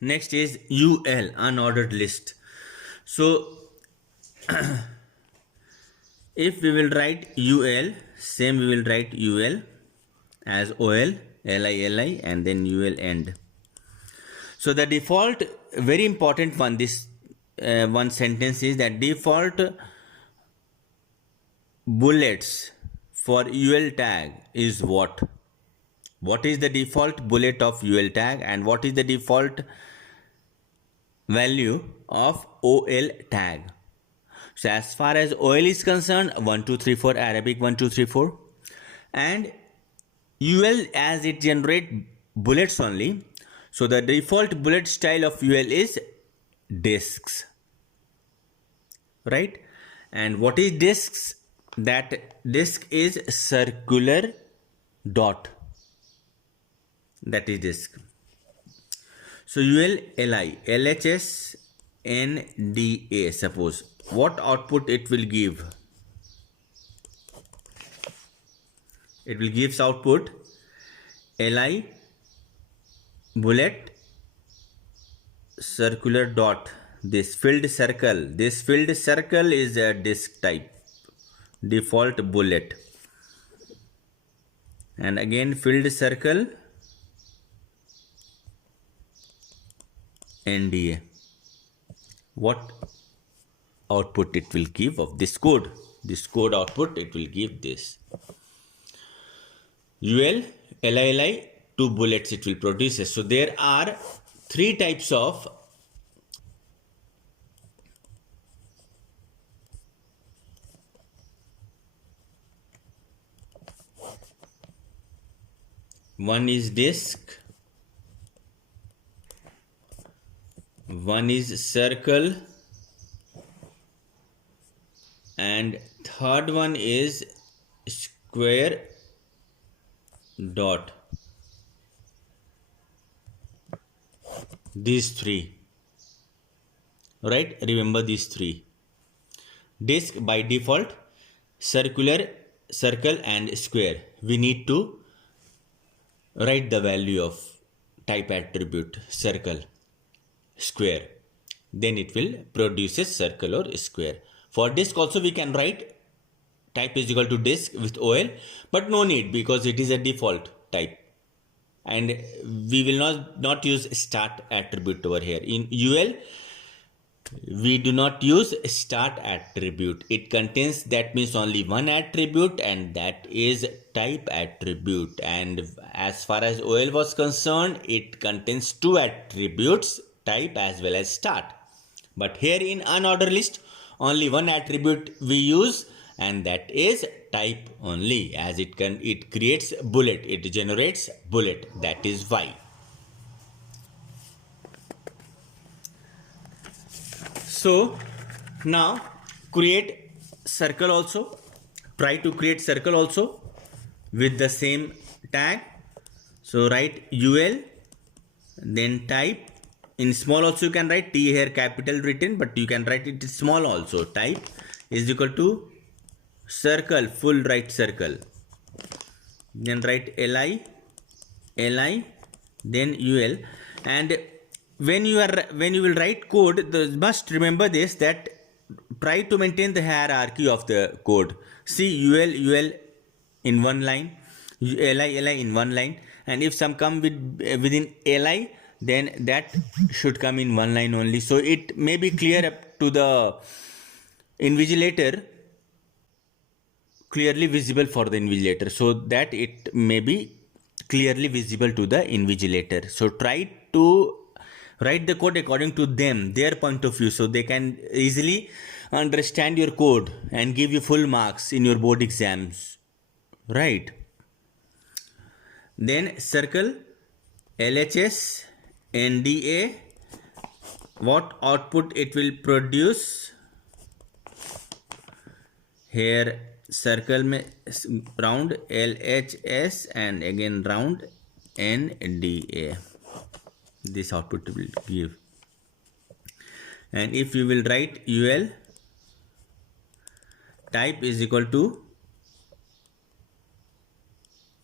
Next is UL, unordered list. So if we will write UL, same we will write UL as OL, LI, and then UL end. So the default, very important one, this one sentence is that default bullets for UL tag is what? What is the default bullet of UL tag and what is the default value of OL tag? So as far as OL is concerned, 1 2 3 4 Arabic 1 2 3 4, and UL as it generate bullets only. So the default bullet style of UL is disks, right? And what is disks? That disk is circular dot, that is disk. So UL LI LHS NDA, suppose what output it will give? It will gives output LI bullet circular dot, this filled circle. This filled circle is a disk type default bullet, and again filled circle NDA. What output it will give of this code? This code output it will give this UL LI, 2 bullets it will produce. So there are 3 types of one is disk, one is circle, and third one is square dot. These 3, right? Remember these 3. Disk by default, circular, circle, and square. We need to write the value of type attribute circle, square, then it will produce a circle or square. For disk also we can write type is equal to disk with OL, but no need because it is a default type, and we will not use start attribute over here. In UL we do not use start attribute. It contains, that means, only one attribute, and that is type attribute. And as far as OL was concerned, it contains 2 attributes, type as well as start. But here in unordered list, only one attribute we use, and that is type only, as it creates bullet, it generates bullet, that is why. So now create circle also, try to create circle also with the same tag. So write UL, then type, in small also you can write, T here capital written, but you can write it small also. Type is equal to circle, full right circle, then write LI, then UL. And when you will write code, must remember this, that try to maintain the hierarchy of the code. See UL in one line, LI in one line, and if some come within LI, then that should come in one line only. So it may be clear up to the invigilator, clearly visible for the invigilator, so that it may be clearly visible to the invigilator. So try to write the code according to them, their point of view, so they can easily understand your code and give you full marks in your board exams, right? Then circle LHS NDA, what output it will produce? Here circle में round LHS and again round NDA, this output will give. And if you will write UL, type is equal to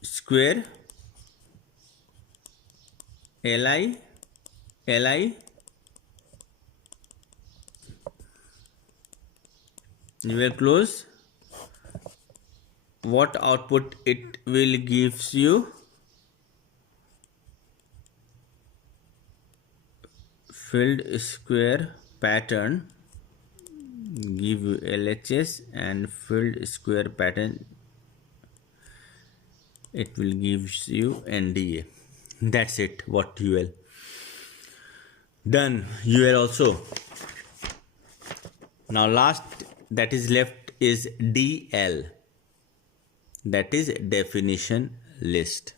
square LI li, you will close. What output it will gives you? Filled square pattern give you LHS, and filled square pattern it will gives you NDA. That's it. What UL done. UL also. Now last that is left is DL, that is definition list.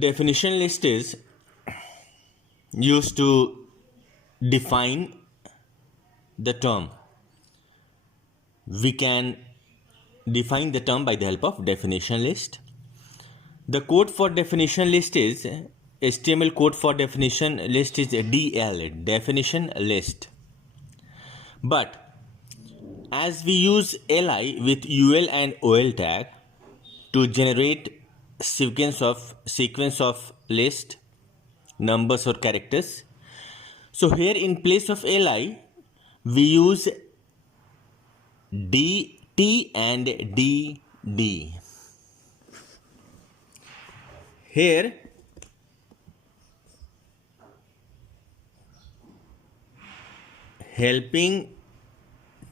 Definition list is used to define the term. We can define the term by the help of definition list. The code for definition list is HTML code for definition list is DL, definition list. But as we use li with ul and ol tag to generate sequence of list numbers or characters, so here in place of li we use dt and dd. Here helping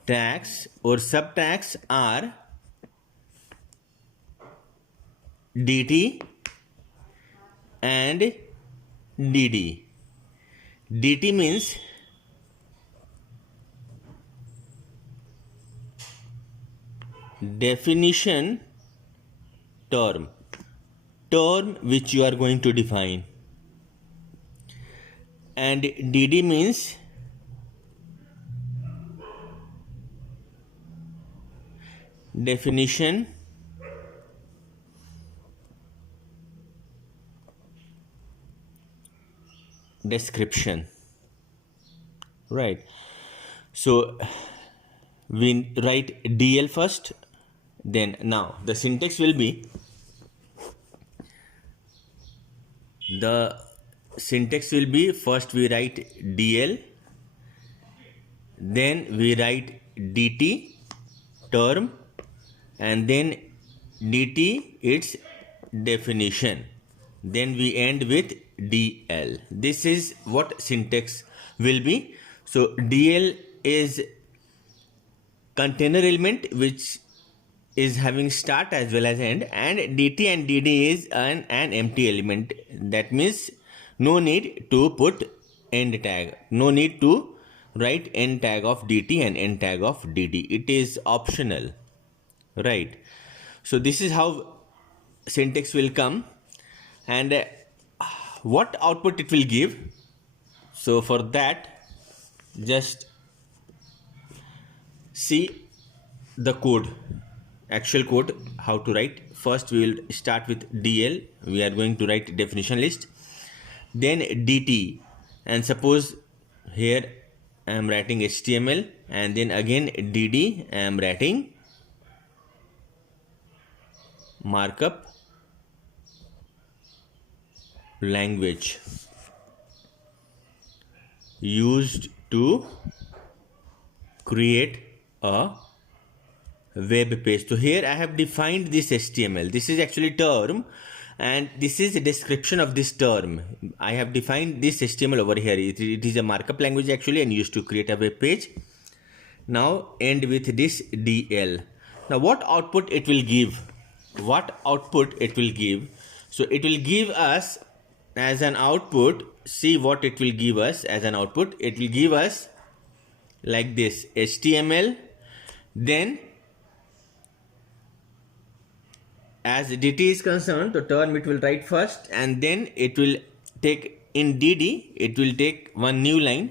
tags or subtags are dt and dd. dt means definition term which you are going to define, and dd means definition description, right? So we write dl first, then now the syntax will be first we write dl, then we write dt term, and then dt its definition, then we end with dl. This is what syntax will be. So dl is container element which is having start as well as end, and dt and dd is an empty element. That means no need to put end tag, no need to write end tag of dt and end tag of dd. It is optional, right? So this is how syntax will come, and what output it will give. So for that, just see the code, actual code, how to write. First we will start with dl, we are going to write definition list, then dt, and suppose here I am writing html, and then again dd, I am writing markup language used to create a web page. So here I have defined this HTML. This is actually term, and this is a description of this term. I have defined this HTML over here. It is a markup language actually, and used to create a web page. Now end with this DL. Now what output it will give? What output it will give? So it will give us as an output. See what it will give us as an output. It will give us like this HTML, then as dt is concerned, the term it will write first, and then it will take in dd, it will take one new line,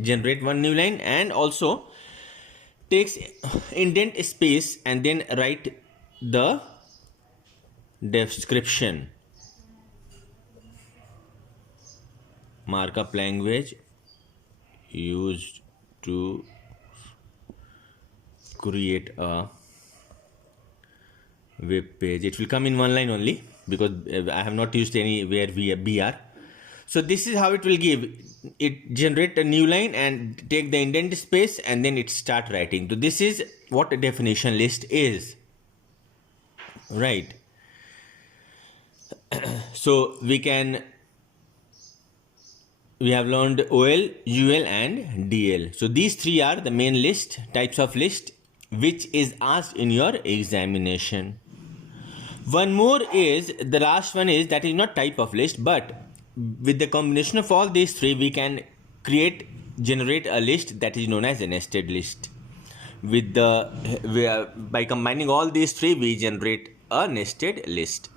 generate one new line, and also takes indent space and then write the description. Markup language used to create a web page. It will come in one line only because I have not used anywhere BR. So this is how it will give. It generate a new line and take the indent space and then it start writing. So this is what a definition list is. Right. So we have learned OL, UL and DL. So these three are the main types of list which is asked in your examination. One more is, the last one is, that is not type of list, but with the combination of all these three we can generate a list that is known as a nested list. By combining all these three we generate a nested list.